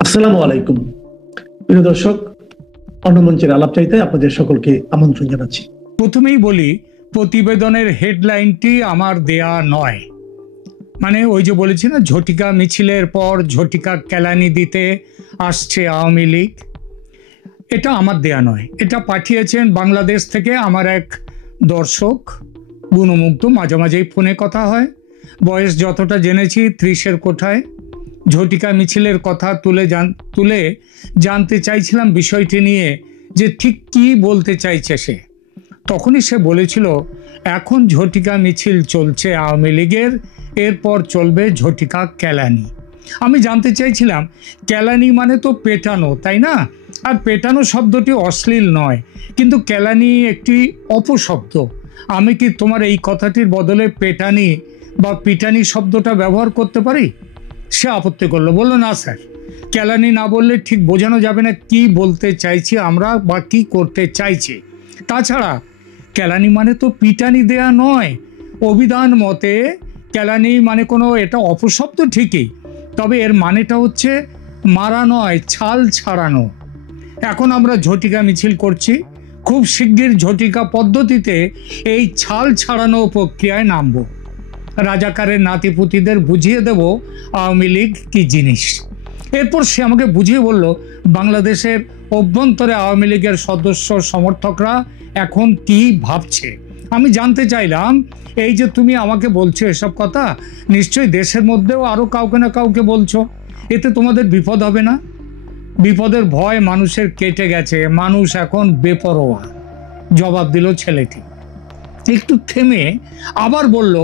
আসসালামু আলাইকুম প্রিয় দর্শক, অন্যমঞ্চের আলাপচারিতে আপনাদের সকলকে আমন্ত্রণ জানাচ্ছি। প্রথমেই বলি, প্রতিবেদনের হেডলাইনটি আমার দেয়া নয়। মানে ওই যে বলেছি না, ঝটিকা মিছিলের পর ঝটিকা কেলানি দিতে আসছে আওয়ামী লীগ, এটা আমার দেয়া নয়। এটা পাঠিয়েছেন বাংলাদেশ থেকে আমার এক দর্শক, গুণমুগ্ধ। মাঝে মাঝেই ফোনে কথা হয়, বয়স যতটা জেনেছি 30-এর কোঠায়। ঝটিকা মিছিলের কথা তুলে জানতে চাইছিলাম বিষয়টি নিয়ে, যে ঠিক কি বলতে চাইছে সে। তখনই সে বলেছিল, এখন ঝটিকা মিছিল চলছে আওয়ামী লীগের, এরপর চলবে ঝটিকা কেলানি। আমি জানতে চাইছিলাম, কেলানি মানে তো পেটানো, তাই না? আর পেটানো শব্দটি অশ্লীল নয়, কিন্তু কেলানি একটি অপশব্দ। আমি কি তোমার এই কথাটির বদলে পেটানি বা পিটানি শব্দটা ব্যবহার করতে পারি? সে আপত্তি করলো, বললো না স্যার, কেলানি না বললে ঠিক বোঝানো যাবে না কি বলতে চাইছি আমরা বা কি করতে চাইছি। তাছাড়া কেলানি মানে তো পিটানি দেয়া নয়। অভিধান মতে কেলানি মানে কোনো, এটা অপশব্দ ঠিকই, তবে এর মানেটা হচ্ছে মারা নয়, ছাল ছাড়ানো। এখন আমরা ঝটিকা মিছিল করছি, খুব শিগগির ঝটিকা পদ্ধতিতে এই ছাল ছাড়ানো প্রক্রিয়ায় নামব। রাজাকারের নাতিপুতিদের বুঝিয়ে দেব আওয়ামী লীগ কি জিনিস। এরপর সে আমাকে বুঝিয়ে বলল, বাংলাদেশের অভ্যন্তরে আওয়ামী লীগের সদস্য সমর্থকরা এখন কি ভাবছে। আমি জানতে চাইলাম, এই যে তুমি আমাকে বলছো এসব কথা, নিশ্চয়ই দেশের মধ্যেও আরো কাউকে না কাউকে বলছো, এতে তোমাদের বিপদ হবে না? বিপদের ভয় মানুষের কেটে গেছে, মানুষ এখন বেপরোয়া, জবাব দিল ছেলেটি। একটু থেমে আবার বলল,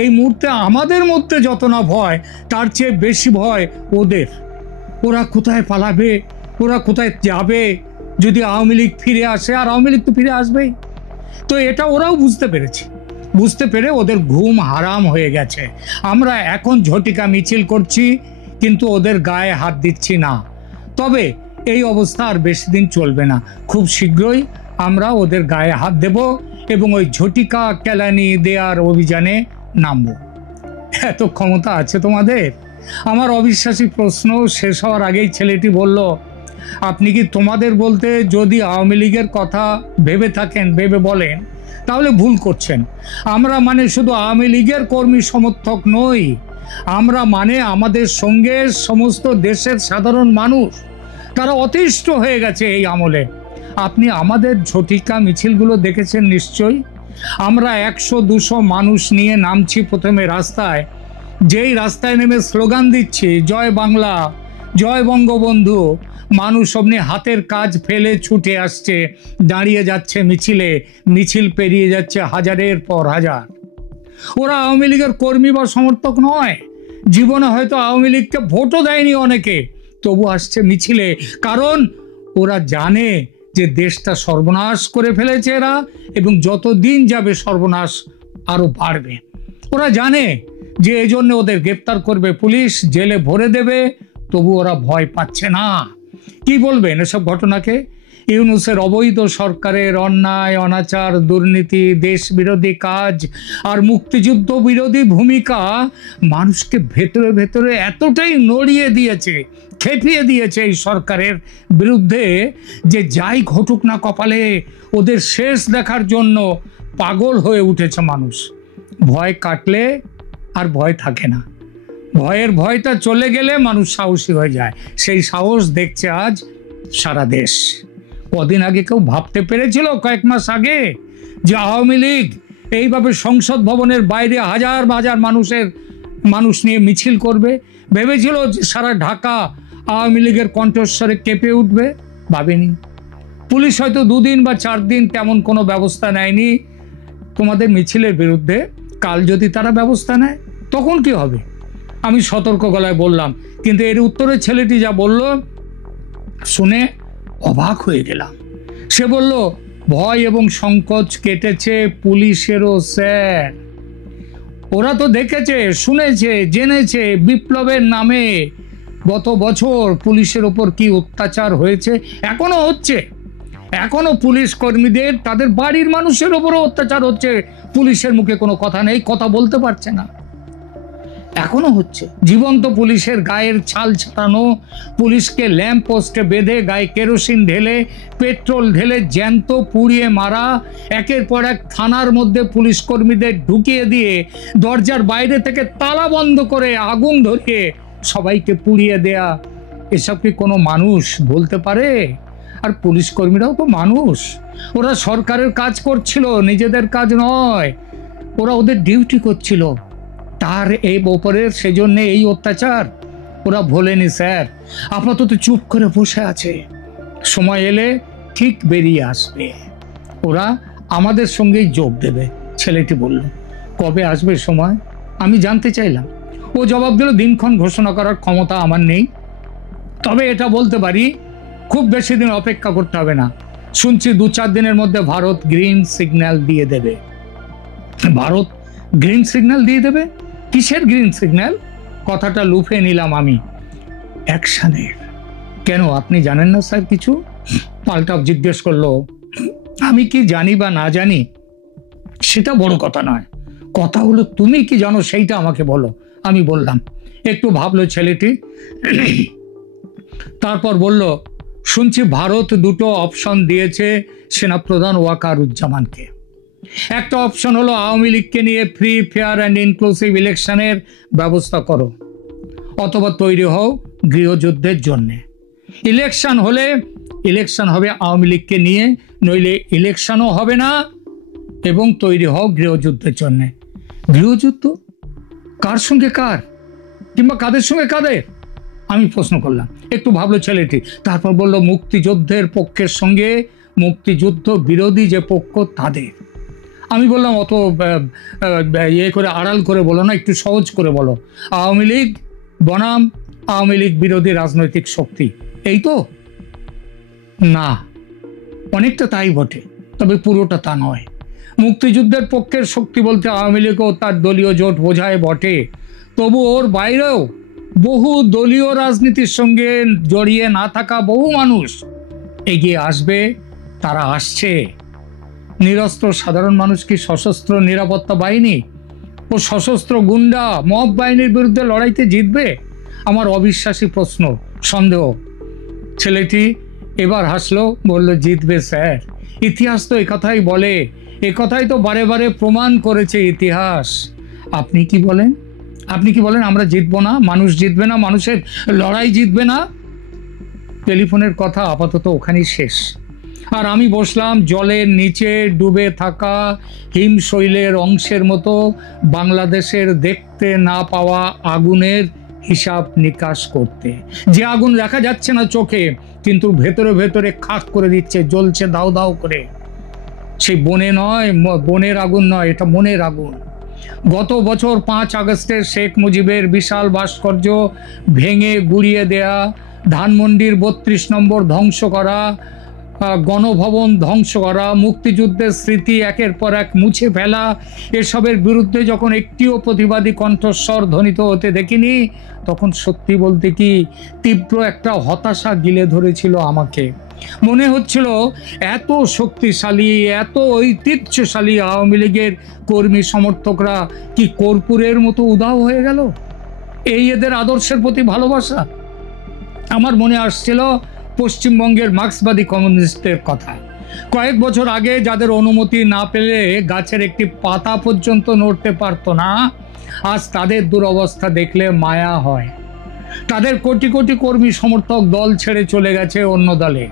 এই মুহূর্তে আমাদের মধ্যে যত না ভয়, তার চেয়ে বেশি ভয় ওদের। ওরা কোথায় পালাবে, ওরা কোথায় যাবে যদি আওয়ামী লীগ ফিরে আসে, আর আওয়ামী লীগ তো ফিরে আসবেই। তো এটা ওরাও বুঝতে পেরে ওদের ঘুম হারাম হয়ে গেছে। আমরা এখন ঝটিকা মিছিল করছি, কিন্তু ওদের গায়ে হাত দিচ্ছি না। তবে এই অবস্থা আর বেশি দিন চলবে না, খুব শীঘ্রই আমরা ওদের গায়ে হাত দেব এবং ওই ঝটিকা কেলানি দেওয়ার অভিযানে নামব। এত ক্ষমতা আছে তোমাদের? আমার অবিশ্বাসী প্রশ্ন শেষ হওয়ার আগেই ছেলেটি বলল, আপনি কি তোমাদের বলতে যদি আওয়ামী লীগের কথা ভেবে বলেন, তাহলে ভুল করছেন। আমরা মানে শুধু আওয়ামী লীগের কর্মী সমর্থক নই, আমরা মানে আমাদের সঙ্গে সমস্ত দেশের সাধারণ মানুষ, তারা অতিষ্ঠ হয়ে গেছে এই আমলে। আপনি আমাদের ঝটিকা মিছিলগুলো দেখেছেন নিশ্চয়ই। আমরা 100-200 মানুষ নিয়ে নামছি প্রথমে রাস্তায়, যেই রাস্তায় নেমে স্লোগান দিচ্ছি জয় বাংলা, জয় বঙ্গবন্ধু, মানুষ অমনি হাতের কাজ ফেলে ছুটে আসছে, দাঁড়িয়ে যাচ্ছে মিছিলে, মিছিল পেরিয়ে যাচ্ছে হাজারের পর হাজার। ওরা আওয়ামী লীগের কর্মী বা সমর্থক নয়, জীবনে হয়তো আওয়ামী লীগকে ভোটও দেয়নি অনেকে, তবু আসছে মিছিলে, কারণ ওরা জানে যে দেশটা সর্বনাশ করে ফেলেছে এরা, এবং যত দিন যাবে সর্বনাশ আরো বাড়বে। ওরা জানে যে এই জন্য ওদের গ্রেপ্তার করবে পুলিশ, জেলে ভরে দেবে, তবু ওরা ভয় পাচ্ছে না। কি বলবেন এসব ঘটনাকে? ইউনূসের অবৈধ সরকারের অন্যায়, অনাচার, দুর্নীতি, দেশ বিরোধী কাজ আর মুক্তিযুদ্ধ বিরোধী ভূমিকা মানুষকে ভেতরে ভেতরে এতটাই নড়িয়ে দিয়েছে, খেপিয়ে দিয়েছে এই সরকারের বিরুদ্ধে, যে যাই ঘটুক না কপালে, ওদের শেষ দেখার জন্য পাগল হয়ে উঠেছে মানুষ। ভয় কাটলে আর ভয় থাকে না, ভয়টা চলে গেলে মানুষ সাহসী হয়ে যায়। সেই সাহস দেখছে আজ সারা দেশ। কদিন আগে কেউ ভাবতে পেরেছিল, কয়েক মাস আগে, যে আওয়ামী লীগ এইভাবে সংসদ ভবনের বাইরে হাজার হাজার মানুষ নিয়ে মিছিল করবে? ভেবেছিল যে সারা ঢাকা আওয়ামী লীগের কণ্ঠস্বরে কেঁপে উঠবে? ভাবেনি। পুলিশ হয়তো 2 দিন বা 4 দিন তেমন কোনো ব্যবস্থা নেয়নি তোমাদের মিছিলের বিরুদ্ধে। কাল যদি তারা ব্যবস্থা নেয়, তখন কি হবে? আমি সতর্ক গলায় বললাম, কিন্তু এর উত্তরে ছেলেটি যা বলল শুনে অবাক হয়ে গেলাম। সে বলল, ভয় এবং সংকোচ কেটেছে পুলিশেরও স্যার। ওরা তো দেখেছে, শুনেছে, জেনেছে বিপ্লবের নামে গত বছর পুলিশের ওপর কি অত্যাচার হয়েছে, এখনো হচ্ছে। এখনো পুলিশ কর্মীদের, তাদের বাড়ির মানুষের ওপরও অত্যাচার হচ্ছে। পুলিশের মুখে কোনো কথা নেই, কথা বলতে পারছে না। এখনো হচ্ছে। জীবন্ত পুলিশের গায়ের ছাল ছাড়ানো, পুলিশকে ল্যাম্প পোস্টে বেঁধে গায়ে কেরোসিন ঢেলে, পেট্রোল ঢেলে জ্যান্ত পুড়িয়ে মারা, একের পর এক থানার মধ্যে পুলিশ কর্মীদের ঢুকিয়ে দিয়ে দরজার বাইরে থেকে তালা বন্ধ করে আগুন ধরিয়ে সবাইকে পুড়িয়ে দেয়া, এসব কি কোনো মানুষ বলতে পারে? আর পুলিশ কর্মীরাও তো মানুষ, ওরা সরকারের কাজ করছিল, নিজেদের কাজ নয়, ওরা ওদের ডিউটি করছিল। তার এই ওপরের সেজন্য এই অত্যাচার ওরা ভোলেনি স্যার, আপাতত চুপ করে বসে আছে, সময় এলে ঠিক বেরিয়ে আসবে, ওরা আমাদের সঙ্গেই যোগ দেবে। ছেলেটি বলল, কবে আসবে সময়? আমি জানতে চাইলাম। ও জবাব দিল, দিনক্ষণ ঘোষণা করার ক্ষমতা আমার নেই, তবে এটা বলতে পারি খুব বেশি দিন অপেক্ষা করতে হবে না। শুনছি 2-4 দিনের মধ্যে ভারত গ্রিন সিগন্যাল দিয়ে দেবে। ভারত গ্রিন সিগন্যাল দিয়ে দেবে? কিসের গ্রিন সিগন্যাল? কথাটা লুফে নিলাম আমি। অ্যাকশনের। কেন, আপনি জানেন না স্যার কিছু? পাল্টা জিজ্ঞেস করলো। আমি কি জানি বা না জানি সেটা বড় কথা নয়, কথা হলো তুমি কি জানো সেইটা আমাকে বলো। আমি বললাম। একটু ভাবলো ছেলেটি, তারপর বলল, শুনছি ভারত 2টো অপশন দিয়েছে সেনাপ্রধান ওয়াকারুজ্জামানকে। একটা অপশন হলো আওয়ামী লীগকে নিয়ে ফ্রি, ফেয়ার অ্যান্ড ইনক্লুসিভ ইলেকশনের ব্যবস্থা করো, অথবা তৈরি হও গৃহযুদ্ধের জন্য। ইলেকশন হলে ইলেকশন হবে আওয়ামী লীগকে নিয়ে, নইলে ইলেকশনও হবে না, এবং তৈরি হও গৃহযুদ্ধের জন্য। গৃহযুদ্ধ? কার সঙ্গে কার, কিংবা কাদের সঙ্গে কাদের? আমি প্রশ্ন করলাম। একটু ভাবলো ছেলেটি, তারপর বলল, মুক্তিযুদ্ধের পক্ষের সঙ্গে মুক্তিযুদ্ধ বিরোধী যে পক্ষ তাদের। আমি বললাম, অত ইয়ে করে আড়াল করে বলো না, একটু সহজ করে বলো। আওয়ামী লীগ বনাম আওয়ামী লীগ বিরোধী রাজনৈতিক শক্তি, এই তো? না, অনেকটা তাই বটে, তবে পুরোটা তা নয়। মুক্তিযুদ্ধের পক্ষের শক্তি বলতে আওয়ামী লীগও তার দলীয় জোট বোঝায় বটে, তবু ওর বাইরেও বহু দলীয় রাজনীতির সঙ্গে জড়িয়ে না থাকা বহু মানুষ এগিয়ে আসবে, তারা আসছে। নিরস্ত্র সাধারণ মানুষ কি সশস্ত্র নিরাপত্তা বাহিনী ও সশস্ত্র গুন্ডা মব বাহিনীর বিরুদ্ধে লড়াইতে জিতবে? আমার অবিশ্বাসী প্রশ্ন, সন্দেহ। ছেলেটি এবার হাসলো, বলল, জিতবে স্যার, ইতিহাস তো একথাই বলে, একথাই তো বারে বারে প্রমাণ করেছে ইতিহাস। আপনি কি বলেন? আপনি কি বলেন আমরা জিতবো না, মানুষ জিতবে না, মানুষের লড়াই জিতবে না? টেলিফোনের কথা আপাতত ওখানেই শেষ। আর আমি বসলাম জলের নিচে ডুবে থাকা হিমশৈলের অংশের মতো বাংলাদেশের দেখতে না পাওয়া আগুনের হিসাব নিকাশ করতে। যে আগুন দেখা যাচ্ছে না চোখে, কিন্তু ভেতরে ভেতরে খাক করে দিচ্ছে, জ্বলছে দাউ দাউ করে। সেই বনে নয়, বনের আগুন নয়, এটা মনের আগুন। গত বছর 5 আগস্টের শেখ মুজিবের বিশাল ভাস্কর্য ভেঙে গুড়িয়ে দেয়া, ধানমন্ডির 32 নম্বর ধ্বংস করা, গণভবন ধ্বংস করা, মুক্তিযুদ্ধের স্মৃতি একের পর এক মুছে ফেলা, এসবের বিরুদ্ধে যখন একটিও প্রতিবাদী কণ্ঠস্বর ধ্বনিত হতে দেখিনি, তখন সত্যি বলতে কি তীব্র একটা হতাশা গিলে ধরেছিল আমাকে। মনে হচ্ছিল এত শক্তিশালী, এত ঐতিহ্যশালী আওয়ামী লীগের কর্মী সমর্থকরা কি কর্পূরের মতো উধাও হয়ে গেল। এই এদের আদর্শের প্রতি ভালোবাসা। আমার মনে আসছিল পশ্চিমবঙ্গের মার্ক্সবাদী কমিউনিস্টদের কথা। কয়েক বছর আগে যাদের অনুমতি না পেলে গাছের একটি পাতা পর্যন্ত নড়তে পারতো না, আজ তাদের দুরবস্থা দেখলে মায়া হয়। তাদের কোটি কোটি কর্মী সমর্থক দল ছেড়ে চলে গেছে অন্য দলে,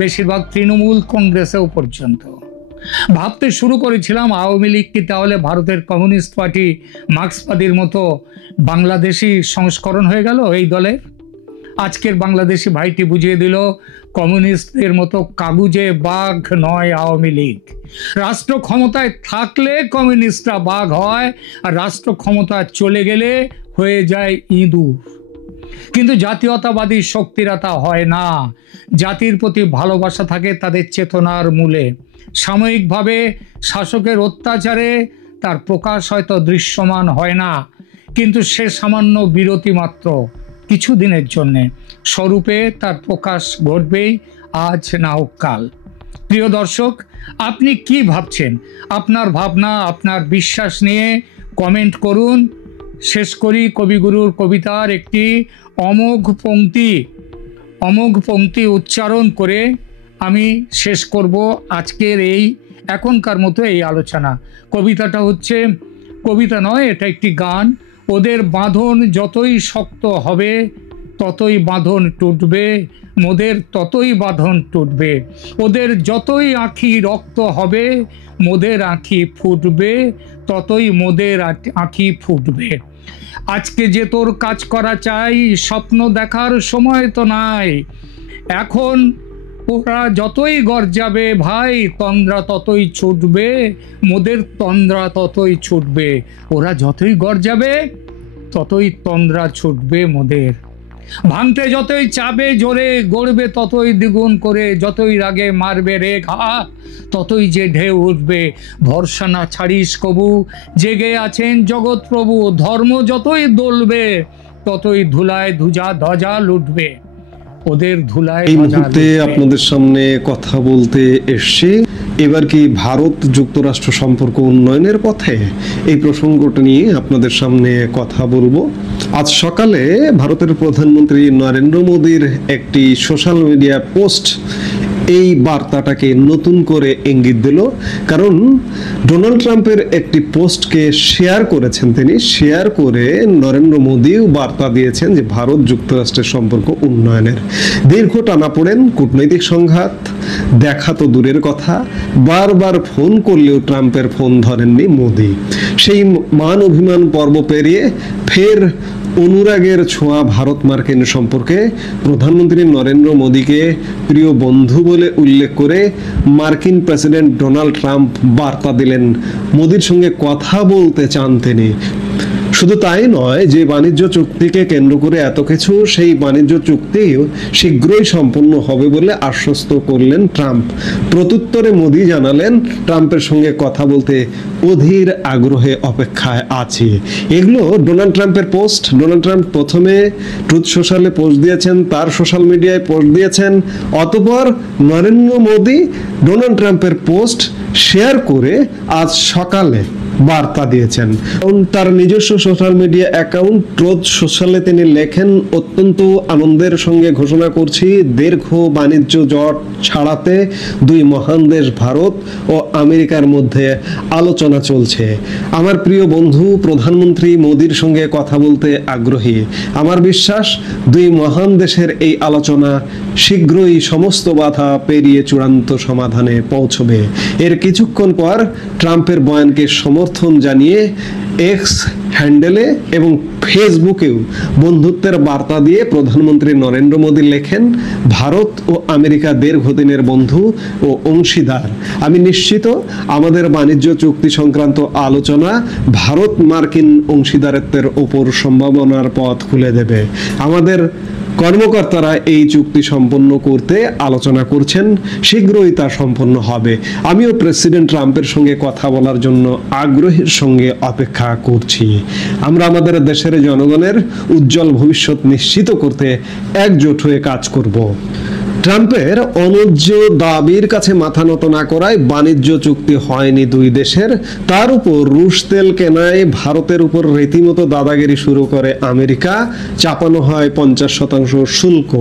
বেশিরভাগ তৃণমূল, কংগ্রেসেও পর্যন্ত। ভাবতে শুরু করেছিলাম আওয়ামী লীগ কি তাহলে ভারতের কমিউনিস্ট পার্টি মার্ক্সবাদীর মতো বাংলাদেশি সংস্করণ হয়ে গেল এই দলের। আজকের বাংলাদেশি ভাইটি বুঝিয়ে দিল, কমিউনিস্টদের মতো কাগুজে বাঘ নয় আওয়ামী লীগ। রাষ্ট্র ক্ষমতায় থাকলে কমিউনিস্টরা বাঘ হয়, আর রাষ্ট্র ক্ষমতায় চলে গেলে হয়ে যায় ইঁদুর। কিন্তু জাতীয়তাবাদী শক্তিরা তা হয় না। জাতির প্রতি ভালোবাসা থাকে তাদের চেতনার মূলে। সাময়িকভাবে শাসকের অত্যাচারে তার প্রকাশ হয়তো দৃশ্যমান হয় না, কিন্তু সে সামান্য বিরতি মাত্র, কিছুদিনের জন্যে। স্বরূপে তার প্রকাশ ঘটবেই, আজ না হোক কাল। প্রিয় দর্শক, আপনি কি ভাবছেন? আপনার ভাবনা, আপনার বিশ্বাস নিয়ে কমেন্ট করুন। শেষ করি কবিগুরুর কবিতার একটি অমোঘ পংক্তি উচ্চারণ করে আমি শেষ করব আজকের এই এখনকার মতো এই আলোচনা। কবিতাটা হচ্ছে, কবিতা নয়, এটা একটি গান। ওদের বাঁধন যতই শক্ত হবে ততই বাঁধন টুটবে, মোদের ততই বাঁধন টুটবে। ওদের যতই আঁখি রক্ত হবে মোদের আঁখি ফুটবে, ততই মোদের আঁখি ফুটবে। আজকে যে তোর কাজ করা চাই, স্বপ্ন দেখার সময় তো নাই। এখন ওরা যতই গর্জাবে ভাই, তন্দ্রা ততই ছুটবে, মোদের তন্দ্রা ততই ছুটবে। ওরা যতই গর্জাবে ততই তন্দ্রা ছুটবে মোদের। ভাঙতে যতই চাবে জোরে, গড়বে ততই দ্বিগুণ করে, যতই রাগে মারবে রে ঘা ততই যে ঢেউ উঠবে। ভরসা না ছাড়িস কবু, জেগে আছেন জগৎ প্রভু। ধর্ম যতই দলবে ততই ধুলায় ধ্বজা লুটবে, ওদের ধুলায় এই ধ্বজা মুহূর্তে লুটবে। আপনাদের সামনে কথা বলতে এসছি এবার কি ভারত যুক্তরাষ্ট্র সম্পর্ক উন্নয়নের পথে, এই প্রসঙ্গটা নিয়ে আপনাদের সামনে কথা বলবো। আজ সকালে ভারতের প্রধানমন্ত্রী নরেন্দ্র মোদীর একটি সোশ্যাল মিডিয়া পোস্ট এই বার্তাটাকে নতুন করে ইঙ্গিত দিল। কারণ ডোনাল্ড ট্রাম্পের একটি পোস্টকে শেয়ার করেছেন তিনি, শেয়ার করে নরেন্দ্র মোদীও বার্তা দিয়েছেন যে ভারত যুক্তরাষ্ট্রের সম্পর্ক উন্নয়নের। দীর্ঘ টানাপোড়েন, কূটনৈতিক সংঘাত, দেখা তো দূরের কথা, বারবার ফোন করলেও ট্রাম্পের ফোন ধরেননি মোদী। সেই মান অভিমান পর্ব পেরিয়ে ফের অনুরাগের ছোঁয়া ভারত মার্কিন সম্পর্কে প্রধানমন্ত্রী নরেন্দ্র মোদীকে প্রিয় বন্ধু বলে উল্লেখ করে মার্কিন প্রেসিডেন্ট ডোনাল্ড ট্রাম্প বার্তা দিলেন, মোদীর সঙ্গে কথা বলতে চান তিনি। শুধু তাই নয়, যে বাণিজ্য চুক্তিকে কেন্দ্র করে এত কিছু, সেই বাণিজ্য চুক্তি শীঘ্রই সম্পন্ন হবে বলে আশ্বস্ত করলেন ট্রাম্প। প্রত্যুত্তরে মোদী জানালেন ট্রাম্পের সঙ্গে কথা বলতে অধীর আগ্রহে অপেক্ষায় আছে। এগুলো ডোনাল্ড ট্রাম্পের পোস্ট। ডোনাল্ড ট্রাম্প প্রথমে ট্রুথ সোশ্যালে পোস্ট দিয়েছেন, তার সোশ্যাল মিডিয়ায় পোস্ট দিয়েছেন, অতঃপর নরেন্দ্র মোদী ডোনাল্ড ট্রাম্পের পোস্ট শেয়ার করে আজ সকালে বার্তা দিয়েছেন। তার নিজস্ব সোশ্যাল মিডিয়া অ্যাকাউন্ট ট্রুথ সোশ্যালে তিনি লেখেন, অত্যন্ত আনন্দের সঙ্গে ঘোষণা করছি, দীর্ঘ বাণিজ্য জট ছাড়াতে দুই মহান দেশ ভারত ও আমেরিকার মধ্যে আলোচনা চলছে। আমার প্রিয় বন্ধু প্রধানমন্ত্রী মোদীর সঙ্গে কথা বলতে আগ্রহী। আমার বিশ্বাস দুই মহান দেশের এই আলোচনা শীঘ্রই সমস্ত বাধা পেরিয়ে চূড়ান্ত সমাধানে পৌঁছবে। এর কিছুক্ষণ পর ট্রাম্পের বয়ানকে সমর্থন জানিয়ে এক্স হ্যান্ডেলে এবং ফেসবুকেও বন্ধুত্বের বার্তা দিয়ে প্রধানমন্ত্রী নরেন্দ্র মোদী লেখেন, ভারত ও আমেরিকা দীর্ঘদিনের বন্ধু ও অংশীদার। আমি নিশ্চিত আমাদের বাণিজ্য চুক্তি সংক্রান্ত আলোচনা ভারত মার্কিন অংশীদারত্বের ওপর সম্ভাবনার পথ খুলে দেবে। আমাদের কর্মকর্তারা এই চুক্তি সম্পন্ন করতে আলোচনা করছেন, শীঘ্রই তা সম্পন্ন হবে। আমিও প্রেসিডেন্ট ট্রাম্পের সঙ্গে কথা বলার জন্য আগ্রহের সঙ্গে অপেক্ষা করছি। আমরা আমাদের দেশের জনগণের উজ্জ্বল ভবিষ্যৎ নিশ্চিত করতে একজোট হয়ে কাজ করব। ট্রাম্পের অন্যায্য দাবির কাছে মাথা নত না করায় বাণিজ্য চুক্তি হয়নি দুই দেশের। তার উপর রুশ তেল কেনায় ভারতের উপর রীতিমতো দাদাগিরি শুরু করে আমেরিকা, চাপানো হয় 50% শুল্ক।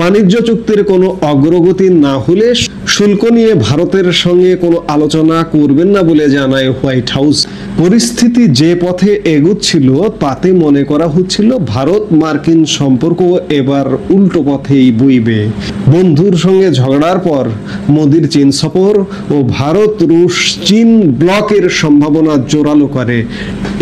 বাণিজ্য চুক্তির কোনো অগ্রগতি না হলে শুল্ক নিয়ে ভারতের সঙ্গে কোনো আলোচনা করবেন না বলে জানায় হোয়াইট হাউস। পরিস্থিতি যে পথে এগুচ্ছিল তাতে মনে করা হচ্ছিল ভারত মার্কিন সম্পর্ক এবার উল্টো পথেই বইবে। বন্ধুর সঙ্গে ঝগড়ার পর মোদির চীন সফর ও ভারত রুশ চীন ব্লকের সম্ভাবনা জোরালো করে।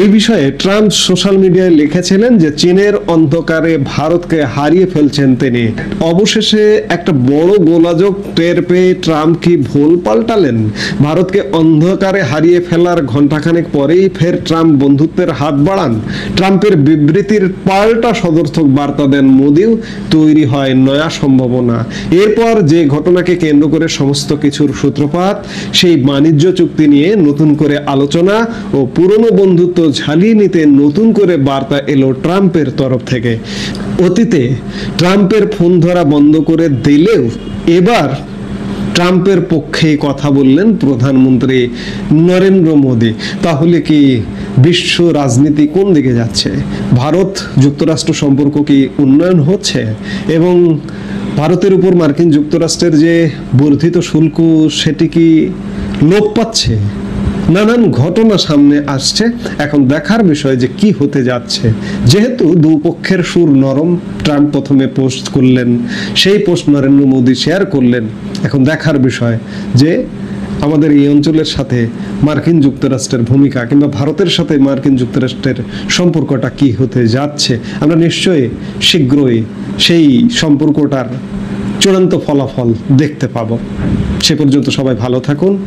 এই বিষয়ে ট্রাম্প সোশ্যাল মিডিয়ায় লিখেছিলেন যে চীনের অন্ধকারে ভারতকে হারিয়ে ফেলছেন তিনি। অবশেষে একটা বড় গোলযোগ টের পেয়ে ট্রাম্প কি ভুল পাল্টালেন? ভারতকে অন্ধকারে হারিয়ে ফেলার ঘণ্টাখানেক পরেই ফের ট্রাম্প বন্ধুত্বের হাত বাড়ান। ট্রাম্পের বিবৃতির পাল্টা সদর্থক বার্তা দেন মোদিও, তৈরি হয় নয়া সম্ভাবনা। এরপর যে ঘটনাকে কেন্দ্র করে সমস্ত কিছুর সূত্রপাত, সেই বাণিজ্য চুক্তি নিয়ে নতুন করে আলোচনা ও পুরনো বন্ধুত্ব ঝালিয়ে নিতে নতুন করে বার্তা এলো ট্রাম্পের তরফ থেকে। অতীতে ট্রাম্পের ফোন ধরা বন্ধ করে দিলেও এবার ট্রাম্পের পক্ষে কথা বললেন প্রধানমন্ত্রী নরেন্দ্র মোদী। তাহলে কি বিশ্ব রাজনীতি কোন দিকে যাচ্ছে, ভারত যুক্তরাষ্ট্র সম্পর্ক কি উন্নয়ন হচ্ছে, এবং ভারতের উপর মার্কিন যুক্তরাষ্ট্রের যে বর্ধিত শুল্ক সেটি কি লোপ পাচ্ছে। নানান ঘটনা সামনে আসছে। এখন দেখার বিষয় যে কি হতে যাচ্ছে। যেহেতু দুপক্ষের সুর নরম, ট্রাম্প প্রথমে পোস্ট করলেন, সেই পোস্ট নরেন্দ্র মোদী শেয়ার করলেন। এখন দেখার বিষয় যে আমাদের এই অঞ্চলের সাথে মার্কিন যুক্তরাষ্ট্রের ভূমিকা কিংবা ভারতের সাথে মার্কিন যুক্তরাষ্ট্রের সম্পর্কটা কি হতে যাচ্ছে। আমরা নিশ্চয়ই শীঘ্রই সেই সম্পর্কটার চূড়ান্ত ফলাফল দেখতে পাবো। সে পর্যন্ত সবাই ভালো থাকুন।